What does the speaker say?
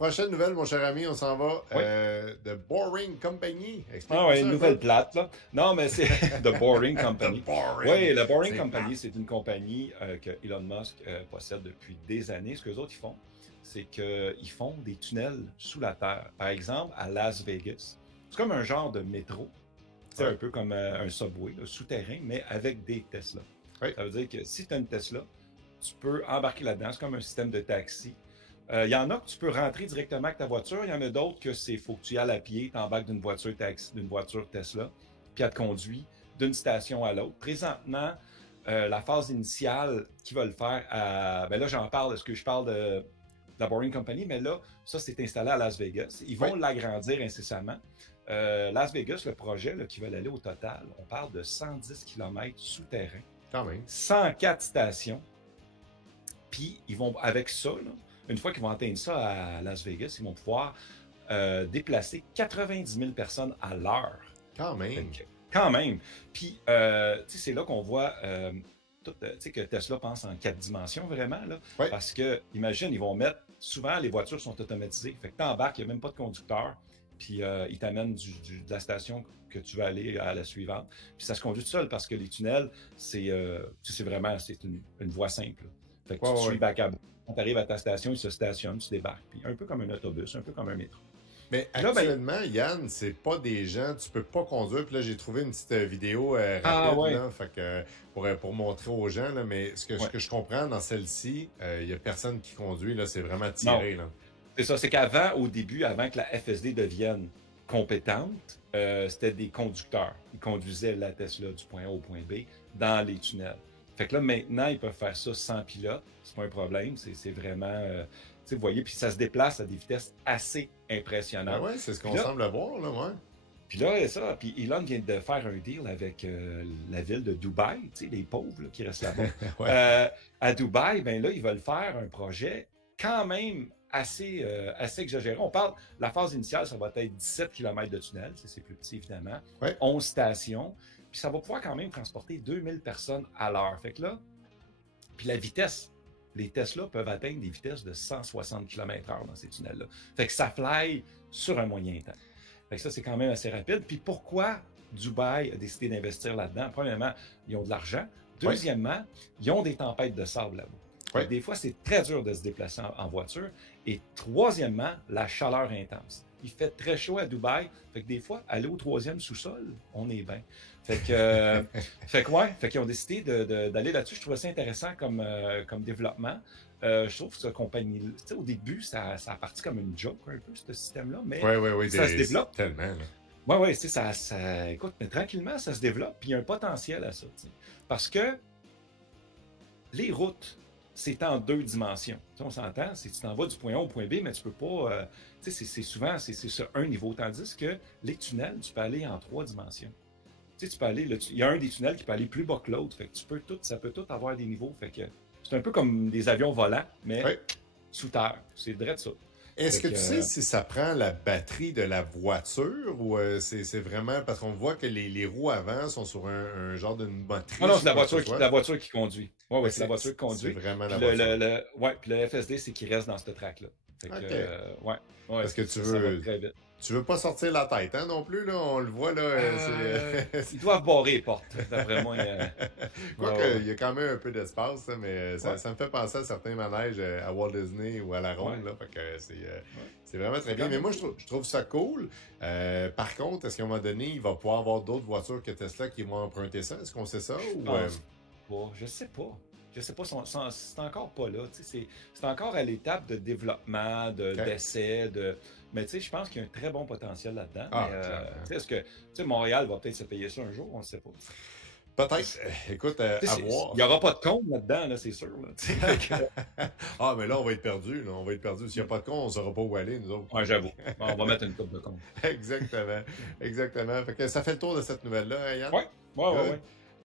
Prochaine nouvelle, mon cher ami, on s'en va Oui. de Boring Company. Ah Explique-moi ouais, ça une un nouvelle peu. plate, là. Non, mais c'est The Boring The Company. Boring. Oui, la Boring C'est plat. Company, c'est une compagnie que Elon Musk possède depuis des années. Ce que les autres ils font, c'est qu'ils font des tunnels sous la terre. Par exemple, à Las Vegas. C'est comme un genre de métro. C'est Ouais. un peu comme un subway, là, souterrain, mais avec des Tesla. Oui. Ça veut dire que si tu as une Tesla, tu peux embarquer là-dedans. C'est comme un système de taxi. Il y en a que tu peux rentrer directement avec ta voiture. Il y en a d'autres que c'est faut que tu y ailles à pied, tu embarques d'une voiture taxi, d'une voiture Tesla, puis elle te conduit d'une station à l'autre. Présentement, la phase initiale qu'ils veulent faire à. Ben là, j'en parle, est-ce que je parle de la Boring Company, mais là, ça, c'est installé à Las Vegas. Ils vont l'agrandir incessamment. Las Vegas, le projet là, qui veulent aller au total, on parle de 110 km souterrains, Quand même. 104 stations. Puis, ils vont, avec ça, là, une fois qu'ils vont atteindre ça à Las Vegas, ils vont pouvoir déplacer 90 000 personnes à l'heure. Quand même. Quand même. Puis, c'est là qu'on voit que Tesla pense en 4 dimensions, vraiment. Là, parce que, imagine, ils vont mettre, souvent, les voitures sont automatisées. Fait que tu embarques, il n'y a même pas de conducteur. Puis, ils t'amènent de la station que tu vas aller à la suivante. Puis, ça se conduit tout seul parce que les tunnels, c'est vraiment une voie simple. Fait que tu suis back à bas. Quand tu arrives à ta station, il se stationne, tu débarques. Puis un peu comme un autobus, un peu comme un métro. Mais actuellement, Yann, c'est pas des gens, tu peux pas conduire. Puis là, j'ai trouvé une petite vidéo rapide, là, fait que, pour montrer aux gens, là, mais ce que je comprends dans celle-ci, il y a personne qui conduit, là, c'est vraiment tiré. Là. C'est ça, c'est qu'avant, au début, avant que la FSD devienne compétente, c'était des conducteurs. Ils conduisaient la Tesla du point A au point B dans les tunnels. Fait que là, maintenant, ils peuvent faire ça sans pilote. C'est pas un problème. C'est vraiment... vous voyez, puis ça se déplace à des vitesses assez impressionnantes. Ben ouais, c'est ce qu'on semble voir, là, ouais. Puis là, ça. Puis Elon vient de faire un deal avec la ville de Dubaï, tu sais, les pauvres là, qui restent là-bas. À Dubaï, ben là, ils veulent faire un projet quand même assez exagéré. On parle, la phase initiale, ça va être 17 km de tunnel. C'est plus petit, évidemment. 11 stations. Puis ça va pouvoir quand même transporter 2000 personnes à l'heure. Fait que là, puis la vitesse, les Tesla peuvent atteindre des vitesses de 160 km/h dans ces tunnels-là. Fait que ça fly sur un moyen temps. Fait que ça, c'est quand même assez rapide. Puis pourquoi Dubaï a décidé d'investir là-dedans? Premièrement, ils ont de l'argent. Deuxièmement, ils ont des tempêtes de sable là-bas. Des fois, c'est très dur de se déplacer en voiture. Et troisièmement, la chaleur intense. Il fait très chaud à Dubaï. Fait que des fois, aller au 3e sous-sol, on est bien. Fait qu'ils ont décidé d'aller là-dessus. Je trouvais ça intéressant comme développement. Je trouve que cette compagnie, tu sais, au début, ça a parti comme une joke un peu, ce système-là, mais ça se développe. Tellement, Oui, tu sais, écoute, mais tranquillement, ça se développe, puis il y a un potentiel à ça, tu sais. Parce que les routes, c'est en 2 dimensions. Tu sais, on s'entend, tu t'en vas du point A au point B, mais tu peux pas... tu sais, c'est souvent, c'est sur un niveau. Tandis que les tunnels, tu peux aller en 3 dimensions. Tu sais, tu peux aller... Il y a un des tunnels qui peut aller plus bas que l'autre. Fait que ça peut tout avoir des niveaux. Fait que c'est un peu comme des avions volants, mais sous terre. C'est vrai de ça. Est-ce que tu sais si ça prend la batterie de la voiture ou c'est vraiment... Parce qu'on voit que les roues avant sont sur un genre de motrice. Non, c'est la voiture qui conduit. Oui, c'est la voiture qui conduit. C'est vraiment la voiture. Puis le FSD, c'est qu'il reste dans ce track-là. Fait que, Parce que tu veux pas sortir la tête, hein, non plus, là, on le voit, là. Ils doivent barrer les portes, d'après moi. Il y a quand même un peu d'espace, mais ça me fait penser à certains manèges à Walt Disney ou à la Ronde, là, fait que c'est vraiment très bien. Mais moi, je trouve ça cool. Par contre, est-ce qu'à un moment donné, il va pouvoir avoir d'autres voitures que Tesla qui vont emprunter ça? Est-ce qu'on sait ça? Je sais pas. Je sais pas, c'est encore pas là. C'est encore à l'étape de développement, d'essai, mais tu sais, je pense qu'il y a un très bon potentiel là-dedans. Est-ce que Montréal va peut-être se payer ça un jour? On ne sait pas. Peut-être. Écoute, à voir. Il n'y aura pas de compte là-dedans, là, c'est sûr. Là, mais là, on va être perdu. On va être perdu. S'il n'y a pas de compte, on ne saura pas où aller, nous autres. Ouais, j'avoue. On va mettre une coupe de compte. Exactement. Fait que ça fait le tour de cette nouvelle-là, Yann? Oui.